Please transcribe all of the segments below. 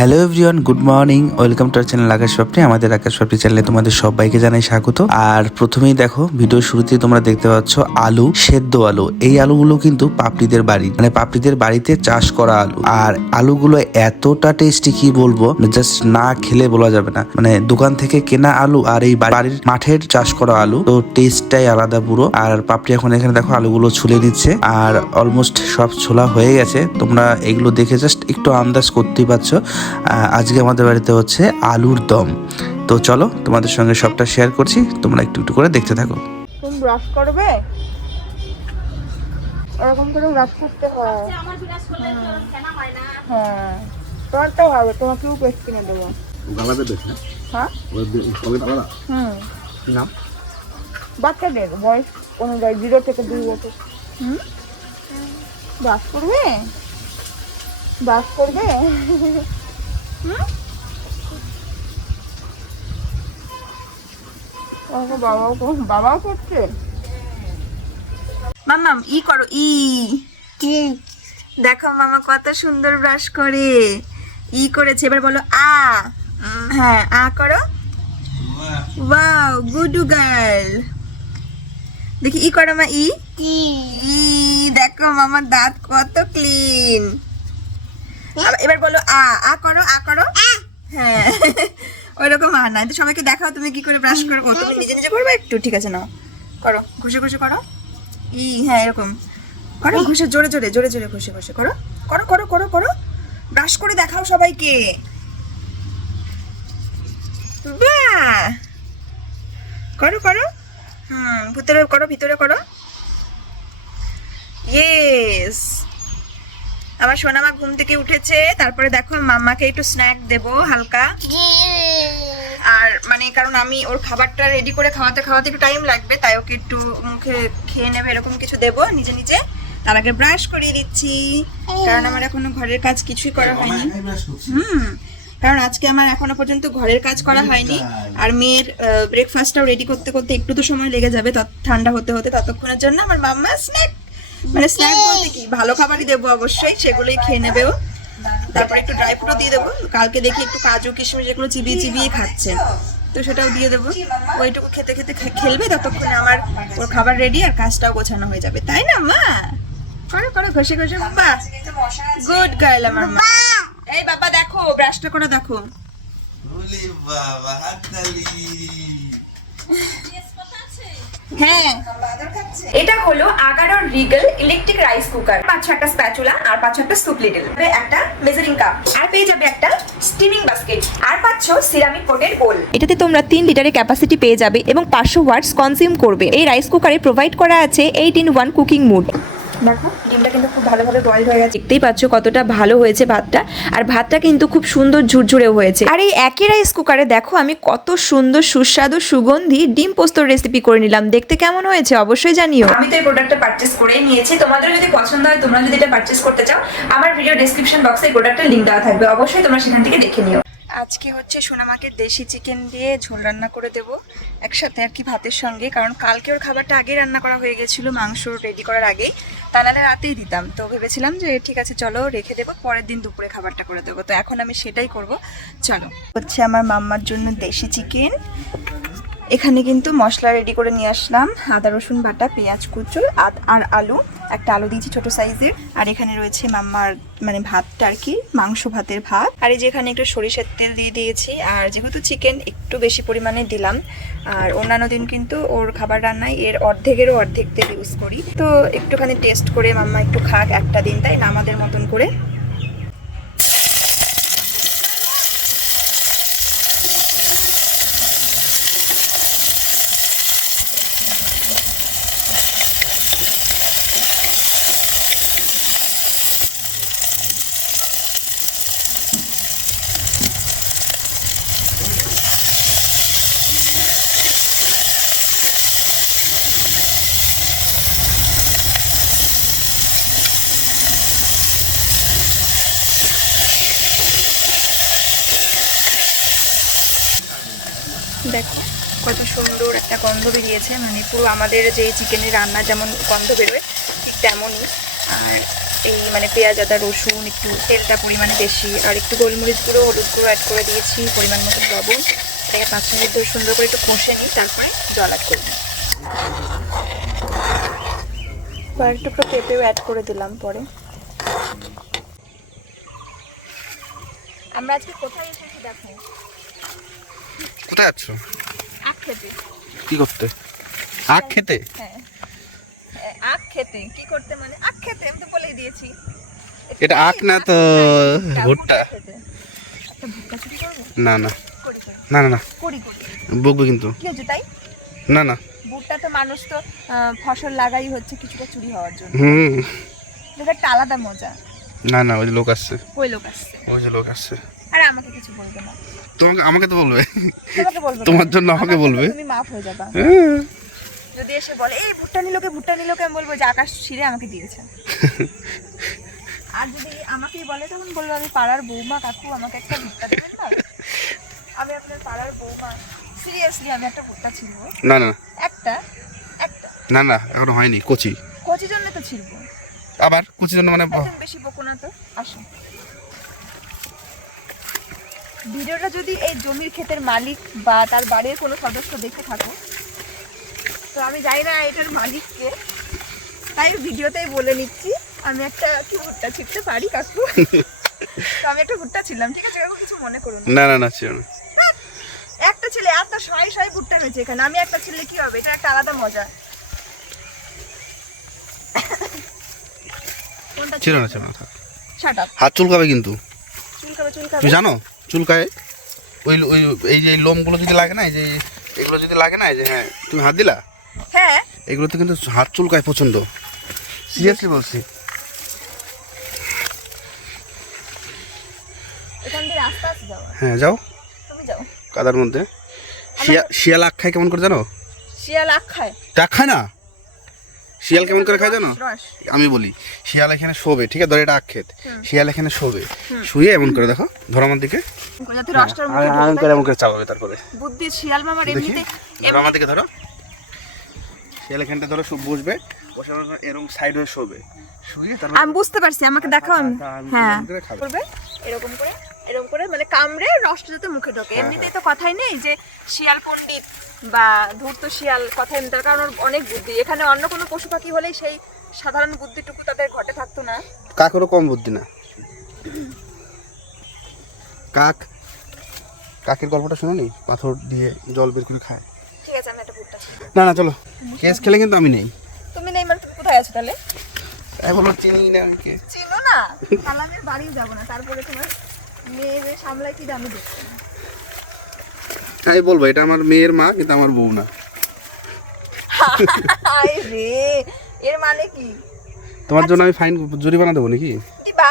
Hello everyone, good morning. Welcome to our channel Akash Papri. আমাদের আকাশ পাপড়ি চ্যানেলে তোমাদের সবাইকে জানাই স্বাগত। আর প্রথমেই দেখো, ভিডিও শুরুতেই তোমরা দেখতে পাচ্ছ আলু, সেদ্ধ আলু। এই আলুগুলো কিন্তু পাপড়িদের বাড়ি, মানে পাপড়িদের বাড়িতে চাষ করা আলু। আর আলুগুলো এতটা টেস্টি কি বলবো, জাস্ট না খেলে বলা যাবে না। মানে দোকান থেকে কেনা আলু আর এই বাড়ির মাঠের চাষ করা আলু, তো টেস্টটাই আলাদা পুরো। আর পাপড়ি এখন এখানে দেখো আলুগুলো ছুলে নিচ্ছে, আর অলমোস্ট সব ছোলা হয়ে গেছে। তোমরা এগুলো দেখে জাস্ট একটু আন্দাজ করতেই পারছো আজকে আমাদের বাড়িতে হচ্ছে আলুর দম। তো চলো তোমাদের সঙ্গে সবটা শেয়ার করছি, তোমরা একটু একটু করে দেখতে থাকো। তুমি ব্রাশ করবে, ওরকম করে ব্রাশ করতে হয়। হ্যাঁ, তোমারটাও হবে, তোমাকেও পেস্ট কিনে দেবো। হ্যাঁ, নাম বাচ্চাদের বয়স অনুযায়ী 0 থেকে 2 বছর। ব্রাশ করবে, ব্রাশ করবে। বাবাও করছে। মাম্মাম ই করো, ই দেখো মামা কত সুন্দর ব্রাশ করে। ই করেছে, এবার বলো আ। হ্যাঁ, আ করো। Wow, good girl. দেখি ই করো মা, ই ই। দেখো মামার দাঁত কত ক্লিন। এবার বলো আ। আ করো, আ করো। হ্যাঁ, ওইরকম আর না। সবাইকে দেখাও তুমি কি করে ব্রাশ করো। তুমি নিজে নিজে করবে একটু, ঠিক আছে, নাও করো, ঘষে ঘষে করো। ই, হ্যাঁ এরকম করো, ঘষে জোরে জোরে জোরে জোরে ঘষে ঘষে করো। করো করো করো করো, ব্রাশ করে দেখাও সবাইকে। বাহ, করো করো। ভিতরে করো, ভিতরে করো। ইয়েস, আমার সোনামা ঘুম থেকে উঠেছে। তারপরে দেখো মাম্মাকে একটু স্ন্যাক দেবো হালকা। আর মানে কারণ আমি ওর খাবারটা রেডি করে খাওয়াতে খাওয়াতে একটু টাইম লাগবে, তাই ওকে একটু মুখে খেয়ে নেবে এরকম কিছু দেবো নিজে নিজে। তার আগে ব্রাশ করিয়ে দিচ্ছি, কারণ আমার এখনো ঘরের কাজ কিছুই করা হয়নি। কারণ আজকে আমার এখনো পর্যন্ত ঘরের কাজ করা হয়নি। আর মেয়ের ব্রেকফাস্টটাও রেডি করতে করতে একটু তো সময় লেগে যাবে, ঠান্ডা হতে হতে। ততক্ষণের জন্য আমার মাম্মা স্ন্যাক, মানে স্ন্যাক বলতে কি, ভালো খাবারই দেবো অবশ্যই, সেগুলোই খেয়ে নেবে ও। তারপরে একটু ড্রাই ফ্রুটও দিয়ে দেবো। কালকে দেখি একটু কাজু কিশমিশ যেগুলো চিবিয়ে চিবিয়ে খাচ্ছে, তো সেটাও দিয়ে দেবো। ওইটুকু খেতে খেতে খেলবে, ততক্ষণে আমার ওর খাবার রেডি আর কাজটাও গোছানো হয়ে যাবে, তাই না মা? করো করো, ঘষে ঘষে। বাবা, গুড গার্ল আমার মা। এই বাবা দেখো, ব্রাশটা করে দেখো। হ্যাঁ, এটা হলো আগারোর রিগেল ইলেকট্রিক রাইস কুকার। পাঁচশো একটা স্প্যাচুলা, আর 500 একটা স্যুপ লিডল, একটা মেজারিং কাপ, আর পেয়ে যাবে একটা স্টিমিং বাস্কেট, আর 500 সিরামিক কোটের বোল। এটাতে তোমরা 3 লিটারের ক্যাপাসিটি পেয়ে যাবে এবং 500 ওয়াটস কনজিউম করবে। এই রাইস কুকারে প্রোভাইড করা আছে 8-in-1 কুকিং মোড। দেখো ডিমটা কিন্তু খুব ভালোভাবে বয়েল হয়ে গেছে। দেখতেই পাচ্ছ কতটা ভালো হয়েছে ভাতটা, আর ভাতটা কিন্তু খুব সুন্দর ঝুরঝুরেও হয়েছে। আর এই একই রাইস কুকারে দেখো আমি কত সুন্দর সুস্বাদু সুগন্ধি ডিম পোস্তর রেসিপি করে নিলাম। দেখতে কেমন হয়েছে অবশ্যই জানিও। আমি তো এই প্রোডাক্টটা পারচেজ করেই নিয়েছি। তোমাদের যদি পছন্দ হয়, তোমরা যদি এটা পারচেজ করতে চাও, আমার ভিডিও ডেসক্রিপশন বক্সে এই প্রোডাক্টের লিংক দেওয়া থাকবে, অবশ্যই তোমরা সেখান থেকে দেখে নিও। আজকে হচ্ছে সোনামাকে দেশি চিকেন দিয়ে ঝোল রান্না করে দেবো একসাথে আর কি, ভাতের সঙ্গে। কারণ কালকে ওর খাবারটা আগেই রান্না করা হয়ে গেছিলো, মাংস রেডি করার আগেই, তা নাহলে রাতেই দিতাম। তো ভেবেছিলাম যে ঠিক আছে চলো রেখে দেবো, পরের দিন দুপুরে খাবারটা করে দেবো। তো এখন আমি সেটাই করব। চলো, হচ্ছে আমার মাম্মার জন্য দেশি চিকেন। এখানে কিন্তু মশলা রেডি করে নিয়ে আসলাম, আদা রসুন বাটা, পেঁয়াজ কুচুল আর আলু। একটা আলু দিয়েছি ছোট সাইজের। আর এখানে রয়েছে মাম্মার মানে ভাতটা আর কি, মাংস ভাতের ভাত। আর এই যে এখানে একটু সরিষার তেল দিয়ে দিয়েছি, আর যেহেতু চিকেন একটু বেশি পরিমাণে দিলাম। আর অন্যান্য দিন কিন্তু ওর খাবার রান্নায় এর অর্ধেকেরও অর্ধেক তেল ইউজ করি, তো একটুখানি টেস্ট করে মাম্মা একটু খাক একটা দিন, তাই না, আমাদের মতন করে। দেখো কত সুন্দর একটা গন্ধ বেরিয়েছে, মানে পুরো আমাদের যে চিকেনের রান্না যেমন গন্ধ বেরোয় ঠিক তেমনই। আর এই মানে পেঁয়াজ আদা রসুন, একটু তেলটা পরিমাণে বেশি, আর একটু গোলমরিচ গুঁড়ো হলুদ গুঁড়ো অ্যাড করে দিয়েছি, পরিমাণ মতো লবণ। এটাকে 5 মিনিট ধরে সুন্দর করে একটু কষে নিই, তারপরে জল অ্যাড করব। কয়েক টুকরো পেঁপেও অ্যাড করে দিলাম পরে। আমরা আজকে কোথায় এসেছি দেখো? কোথায় আছো? আখ খেতে। কি করতে? আখ খেতে? হ্যাঁ, আখ খেতে। কি করতে মানে আখ খেতে, আমি তো বলেই দিয়েছি। এটা আখ না তো ভুট্টা। খেতে একটা ভুট্টা চুরি করবো? না না করি করি না না না, করি করি। বকবে কিন্তু। কি হচ্ছে তাই? না না। ভুট্টা তো মানুষ তো ফসল লাগাই হচ্ছে কিছুটা চুরি হওয়ার জন্য। এটা একটা আলাদা মজা। না না, ওই যে লোক আসছে। ওই লোক আসছে। ওই যে লোক আসছে। আরে আমাকে কিছু বলবে না। আমাকে তো বলবে। তোমাকে বলবে। তোমার জন্য আমাকে বলবে। তুমি মাফ হয়ে যাবা। যদি এসে বলে এই ভুট্টা নিলোকে আমি বলবো যে আকাশ ছিঁড়ে আমাকে দিয়েছে। আর যদি আমাকেই বলে তখন বলবো আমি পাড়ার বৌমা, কাকু আমাকে একটা ভুট্টা দেবেন না? আমি আপনার পাড়ার বৌমা, সিরিয়াসলি আমি একটা ভুট্টা ছিঁড়বো। না না একটা না না, এখনো হয়নি, কচি। কচির জন্য তো ছিঁড়বো। আবার কচির জন্য মানে একদম বেশি বকো না তো। আসো, ভিডিওটা যদি এই জমির ক্ষেতের মালিক বা তার বাড়ির কোনো সদস্য দেখে থাকো, তো আমি জানি না এটার মালিককে, তাই ভিডিওতেই বলে নিচ্ছি আমি একটা কি ভুট্টা ছিঁড়তে পারি কাকু। তো আমি একটা ভুট্টা ছিলাম, ঠিক আছে কাকু, কিছু মনে করুন না। না না ছিল না। একটা ছেলে এত শয়ে ভুট্টা হয়েছে এখানে, আমি একটা ছেলে কি হবে, এটা একটা আলাদা মজা। কোনটা ছিল না ছিল না। Shut up. হাত চুলকাবে কিন্তু। চুলকাবে তুমি জানো চুলকায়? ওই ওই এই যে লোমগুলো যদি লাগে না, এই যে এগুলো যদি লাগে না, এই যে হ্যাঁ তুমি হাত দিলা, হ্যাঁ এগুলোতে কিন্তু হাত চুলকায় প্রচন্ড। সিরিয়াসলি বলছি। এখান দিয়ে রাস্তা আছে যাওয়ার। হ্যাঁ যাও, তুমি যাও। কাদার মধ্যে। শিয়াল আখ খায় কেমন করে জানো? শিয়াল আখ খায়? টাক খায় না। শিয়াল কেমন করে খায় জানো? রস। আমি বলি, শিয়াল এখানে শোবে, ঠিক আছে, ধরো এটা আখ ক্ষেত, শিয়াল এখানে শোবে, শুয়ে এমন করে দেখো, ধরো আমার দিকে, যাতে রসটার মুখে এমন করে এমন করে চাপাবে, তারপরে বুদ্ধি শিয়াল মামার দেখি, এমনিতে ধরো আমার দিকে, ধরো শিয়াল এখানটা ধরো বসবে, বসে এরকম সাইড হয়ে শোবে, শুয়ে তারপর আমি বুঝতে পারছি, আমাকে দেখাও। আমি হ্যাঁ খাবে। করবে এরকম করে মানে কামড়ে রসটা যাতে মুখে ঢোকে। এমনিতেই তো কথাই নেই যে শিয়াল পণ্ডিত বা ধূর্ত শিয়াল, কথাই নেই, তার কারণ ওর অনেক বুদ্ধি। এখানে অন্য কোনো পশু পাখি হলেই সেই সাধারণ বুদ্ধিটুকু তাদের ঘটে থাকতো না। কাকেরও কম বুদ্ধি না। কাকের গল্পটা শুনোনি? পাথর দিয়ে জল বের করে খায়। ঠিক আছে, আমি একটা ভুট্টা ছিলাম। না না চলো, কেস খেলে কিন্তু আমি নেই। তুমি নেই মানে তুমি কোথায় আছো তাহলে? এখনো চিনি না আমি কে। চিনো না? সালামের বাড়িও যাবো না, তারপরে তোমার মেয়ে সামলায় কি আমি দেখছি না। আমি বলবো এটা আমার মেয়ের মা, কিন্তু আমার বউ না। হায় রে, এর মানে কি? তোমার জন্য আমি ফাইন জরিমানা দেবো নাকি? দিবা?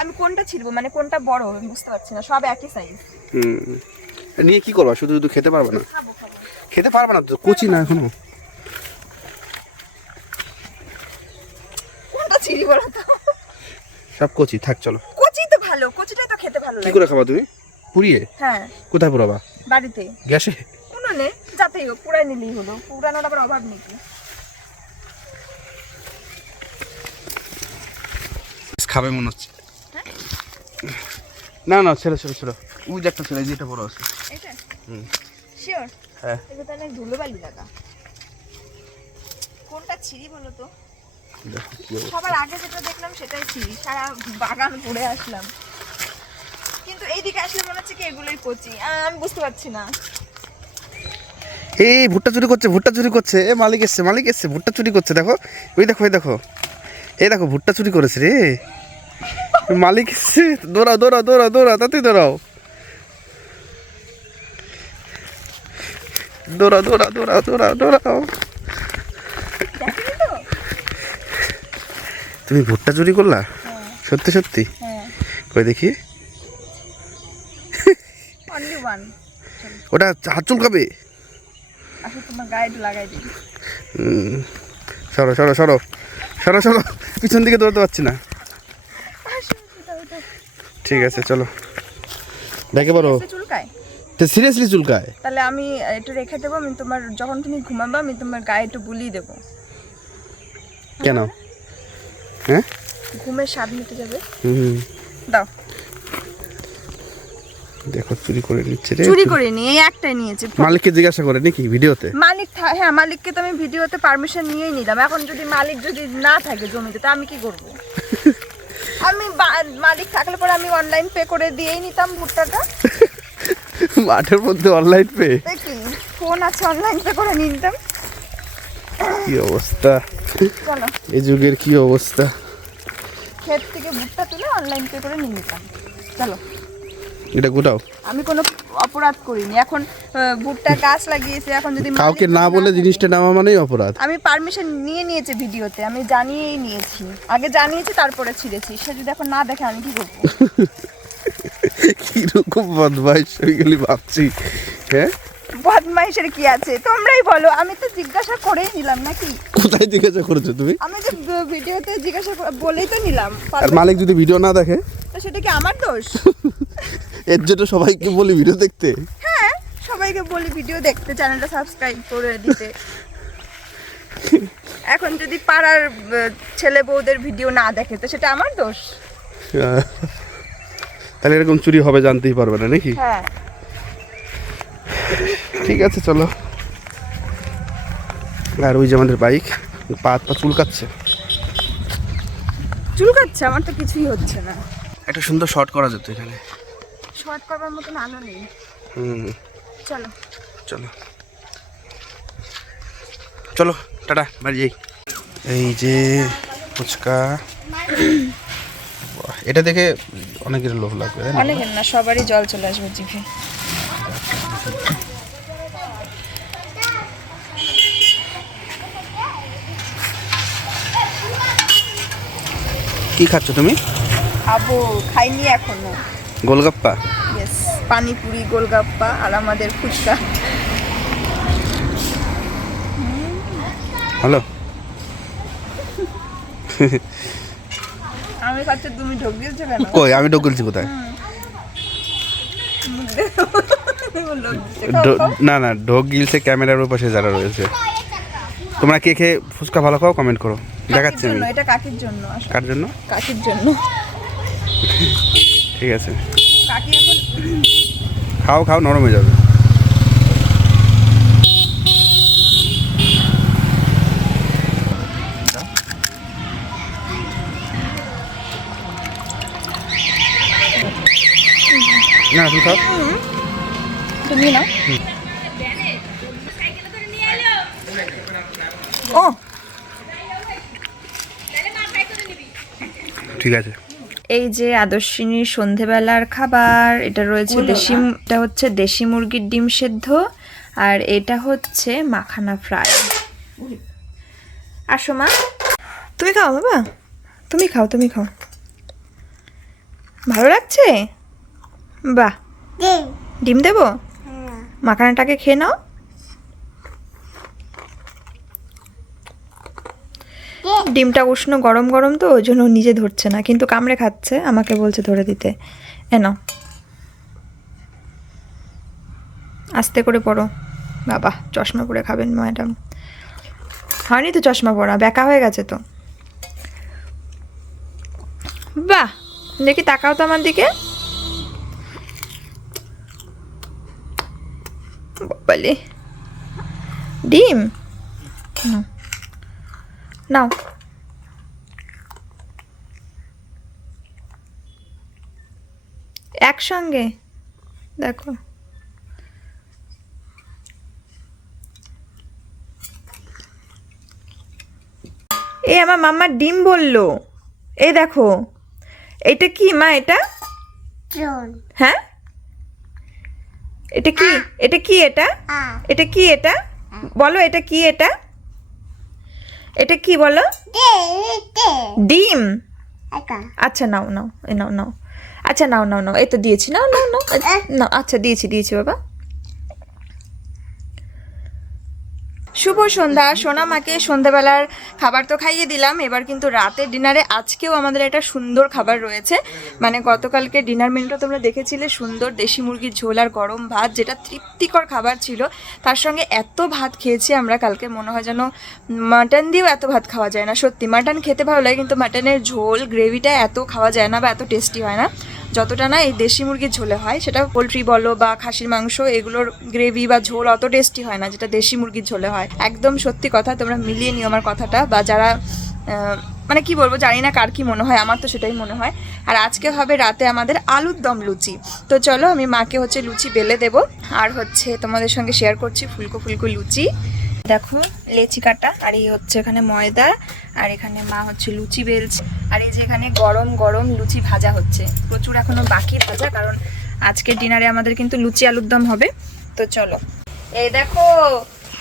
আমি কোনটা ছিড়বো, মানে কোনটা বড় আমি বুঝতে পারছি না, সব একই সাইজ। নিয়ে কি করবা? শুধু শুধু খেতে পারবে না। খাবো খেতে পারবে না তো, কচি না এখনো। কোনটা ছিড়ি বলো তো? সব কচি, থাক চলো। কচি তো ভালো, কচিটাই তো খেতে ভালো কি লাগে। করে খাবা তুমি? পুড়িয়ে? হ্যাঁ, কোথায় পুরাবা? বাড়িতে গ্যাসে? উনুনে, যাতেই হোক পুরাই নিলেই হলো, পুরানোর আবার অভাব নেই কি। খাবে মনে হচ্ছে। না না, ছেড়ে ছেড়ে ছেড়ে, ওই যে একটা ছেড়ে, যেটা বড় আছে। এটা শিওর? হ্যাঁ। এটা তো অনেক ধুলোবালি লাগা। কোনটা ছিড়ি বলো তো? দেখো কি অবস্থা। সবার আগে যেটা দেখলাম সেটাই ছিড়ি, সারা বাগান ঘুরে আসলাম, কিন্তু এইদিকে আসলে মনে হচ্ছে কি এগুলোই কচি। আমি বুঝতে পারছি না। এই ভুট্টা চুরি করছে, ভুট্টা চুরি করছে, এ মালিক এসছে, ভুট্টা চুরি করছে, দেখো ওই দেখো, এই দেখো, এই দেখো ভুট্টা চুরি করেছে রে, মালিক এসছে, দৌড়াও দৌড়াও দৌড়াও দৌড়াও, তাতেই দৌড়াও, দৌড়াও দৌড়াও দৌড়াও দৌড়াও দৌড়াও। দেখেনি তো? তুমি ভুট্টা চুরি করলা? সত্যি সত্যি? হ্যাঁ, কই দেখি। Only one. ওটা হাত চুলকাবে। আসলে তোমার গায়ে একটু লাগাই দিই। সরো সরো সরো সরো সরো, পিছন দিকে দৌড়াতে পারছি না। ঠিক আছে চলো, দেখে বলো। চুলকায়? সিরিয়াসলি চুলকায়? তাহলে আমি একটু রেখে দেবো, আমি তোমার যখন তুমি ঘুমাবা আমি তোমার গায়ে একটু বুলিয়ে দেবো। কেন? হ্যাঁ ঘুমের স্বাদ নিতে যাবে। হুম দাও। দেখো চুরি করে নিচ্ছে রে। চুরি করে নিয়ে একটাই নিয়েছে। মালিককে জিজ্ঞাসা করে নাকি ভিডিওতে? মালিক হ্যাঁ, মালিককে তো আমি ভিডিওতে পারমিশন নিয়েই নিলাম। এখন যদি মালিক যদি না থাকে জমিতে তা আমি কি করব? আমি মালিক থাকলে পরে আমি অনলাইন পে করে দিয়েই নিতাম ভুট্টাটা। মাঠের মধ্যে অনলাইন পে? দেখি ফোন আছে, অনলাইন পে করে নিয়ে নিতাম। কি অবস্থা, চলো এই যুগের কি অবস্থা। ক্ষেত থেকে ভুট্টা তুলে অনলাইন পে করে নিয়ে নিতাম। চলো এটা গোটাও। আমি কোনো অপরাধ করিনি। এখন ভুট্টা গাছ লাগিয়েছে, এখন যদি কাউকে না বলে জিনিসটা নেওয়া মানেই অপরাধ। আমি পারমিশন নিয়েছি ভিডিওতে, আমি জানিয়েই নিয়েছি। আগে জানিয়েছি তারপরে ছিঁড়েছি। সে যদি এখন না দেখে আমি কি করবো? কিরকম বদমাইশ ওইগুলি ভাবছি। হ্যাঁ বদমাইশের কি আছে তোমরাই বলো। আমি তো জিজ্ঞাসা করেই নিলাম নাকি? কোথায় জিজ্ঞাসা করেছো তুমি? আমি যে ভিডিওতে জিজ্ঞাসা বলেই তো নিলাম। আর মালিক যদি ভিডিও না দেখে তো সেটা কি আমার দোষ? এর জন্য সবাইকে বলি ভিডিও দেখতে। হ্যাঁ, সবাইকে বলি ভিডিও দেখতে, চ্যানেলটা সাবস্ক্রাইব করে দিতে। এখন যদি পাড়ার ছেলে বউদের ভিডিও না দেখে তো সেটা আমার দোষ? তাহলে এরকম চুরি হবে জানতেই পারবে না নাকি? হ্যাঁ। ঠিক আছে চলো। আর ওই যে আমাদের বাইক পা চুলকাচ্ছে। চুলকাচ্ছে? আমার তো কিছুই হচ্ছে না। একটা সুন্দর শর্ট করা যেত এখানে। শর্ট করবার মতন আলো নেই। চলো চলো চলো টাটা, বাড়ি যাই। এই যে ফুচকা, এটা দেখে অনেকের লোভ লাগবে তাই না? অনেকের না, সবারই জল চলে আসবে জিভে। কি খাচ্ছ তুমি? খাবো, খাইনি এখনো। গোলগাপ্পা? ইয়েস, পানিপুরি, গোলগাপ্পা আর আমাদের ফুচকা। হ্যালো। আমি খাচ্ছি, তুমি ঢোক দিয়েছো কেন? কই আমি ঢোকলছি কোথায়? না না, ঢোক গিলছে ক্যামেরার ওই পাশে যারা রয়েছে। তোমরা কে খেয়ে ফুচকা ভালো খাও কমেন্ট করো, দেখাচ্ছি আমি। এটা কাকির জন্য। কার জন্য? কাকির জন্য। ঠিক আছে, কাকি এখন খাও খাও, নরম হয়ে যাবে। না তুমি খাও। তুমি না। ও ঠিক আছে। এই যে আদর্শিনীর সন্ধেবেলার খাবার, এটা রয়েছে এটা হচ্ছে দেশি মুরগির ডিম সেদ্ধ, আর এটা হচ্ছে মাখানা ফ্রাই। আসো মা, তুমি খাও বাবা, তুমি খাও, তুমি খাও। ভালো লাগছে? বাহ, ডিম দেবো? মাখানাটাকে খেয়ে নাও। ডিমটা উষ্ণ গরম গরম তো ওই জন্য নিজে ধরছে না, কিন্তু কামড়ে খাচ্ছে, আমাকে বলছে ধরে দিতে। নাও, আস্তে করে পড়ো। বাবা, চশমা পরে খাবেন ম্যাডাম? হয়নি তো চশমা পরা, ব্যাকা হয়ে গেছে তো। বাহ, দেখি তাকাও তো আমার দিকে। বাবালে, ডিম নাও, নাও। একসঙ্গে দেখো। এ আমার মাম্মা ডিম বললো। এই দেখো, এটা কি মা? এটা হ্যাঁ, এটা কি? এটা কি? এটা এটা কি? এটা বলো, এটা কি? এটা এটা কি বলো? ডিম। আচ্ছা নাও নাও, এ নাও নাও। আচ্ছা নাও নাও নাও, এই তো দিয়েছি, নাও নাও নাও নাও। আচ্ছা দিয়েছি দিয়েছি বাবা। শুভ সন্ধ্যা। সোনামাকে সন্ধ্যাবেলার খাবার তো খাইয়ে দিলাম, এবার কিন্তু রাতের ডিনারে আজকেও আমাদের একটা সুন্দর খাবার রয়েছে। মানে গতকালকে ডিনার মেনুটা তোমরা দেখেছিলে, সুন্দর দেশি মুরগির ঝোল আর গরম ভাত, যেটা তৃপ্তিকর খাবার ছিল। তার সঙ্গে এত ভাত খেয়েছি আমরা কালকে, মনে হয় যেন মাটন দিয়েও এত ভাত খাওয়া যায় না। সত্যি মাটন খেতে ভালো লাগে, কিন্তু মাটনের ঝোল গ্রেভিটা এত খাওয়া যায় না বা এত টেস্টি হয় না যতটা না এই দেশি মুরগির ঝোলে হয়। সেটা পোলট্রি বলো বা খাসির মাংস, এগুলোর গ্রেভি বা ঝোল অত টেস্টি হয় না যেটা দেশি মুরগির ঝোলে হয়। একদম সত্যি কথা, তোমরা মিলিয়ে নিও আমার কথাটা। বা যারা মানে কি বলবো, জানি না কার কি মনে হয়, আমার তো সেটাই মনে হয়। আর আজকে হবে রাতে আমাদের আলুর দম লুচি। তো চলো আমি মাকে হচ্ছে লুচি বেলে দেব, আর হচ্ছে তোমাদের সঙ্গে শেয়ার করছি ফুলকো ফুলকো লুচি। দেখো লেচি কাটা, আর এই হচ্ছে এখানে ময়দা, আর এখানে মা হচ্ছে লুচি বেলছে, আর এই যে এখানে গরম গরম লুচি ভাজা হচ্ছে। প্রচুর এখনো বাকি ভাজা, কারণ আজকের ডিনারে আমাদের কিন্তু লুচি আলুর দম হবে। তো চলো, এই দেখো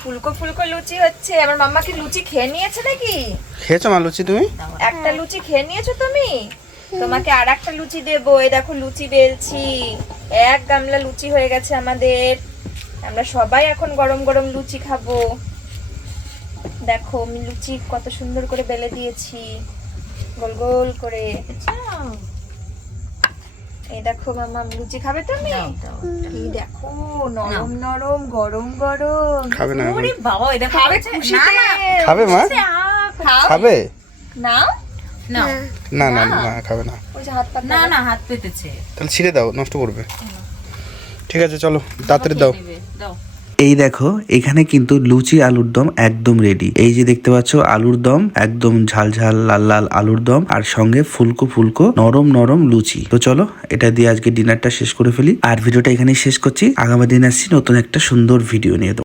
ফুলকো ফুলকো লুচি হচ্ছে। আমার মাম্মা কি লুচি খেয়ে নিয়েছে নাকি? খেয়েছো মা লুচি তুমি? একটা লুচি খেয়ে নিয়েছো তুমি? তোমাকে আর একটা লুচি দেবো। এই দেখো লুচি বেলছি, এক গামলা লুচি হয়ে গেছে আমাদের। আমরা সবাই এখন গরম গরম লুচি খাবো। দেখো আমি লুচি কত সুন্দর করে বেলে দিয়েছি, গোল গোল করে। এই দেখো মামা লুচি খাবে তুমি? এই দেখো নরম নরম গরম গরম। খাবে না? ওরে বাবা, এই দেখো খাবে খুশিতে? খাবে মা? খাও খাবে না? না না না না খাবে না। ওই যে হাত পাতা। না না, হাত পেতেছে। তাহলে ছিঁড়ে দাও, নষ্ট করবে। ঠিক আছে চলো তাড়াতাড়ি দাও। দাও। এই দেখো এখানে কিন্তু লুচি আলুর দম একদম রেডি। এই যে দেখতে পাচ্ছ আলুর দম, একদম ঝাল ঝাল লাল লাল আলুর দম, আর সঙ্গে ফুলকো ফুলকো নরম নরম লুচি। তো চলো এটা দিয়ে আজকে ডিনারটা শেষ করে ফেলি, আর ভিডিওটা এখানেই শেষ করছি। আগামী দিন আসছি নতুন একটা সুন্দর ভিডিও নিয়ে।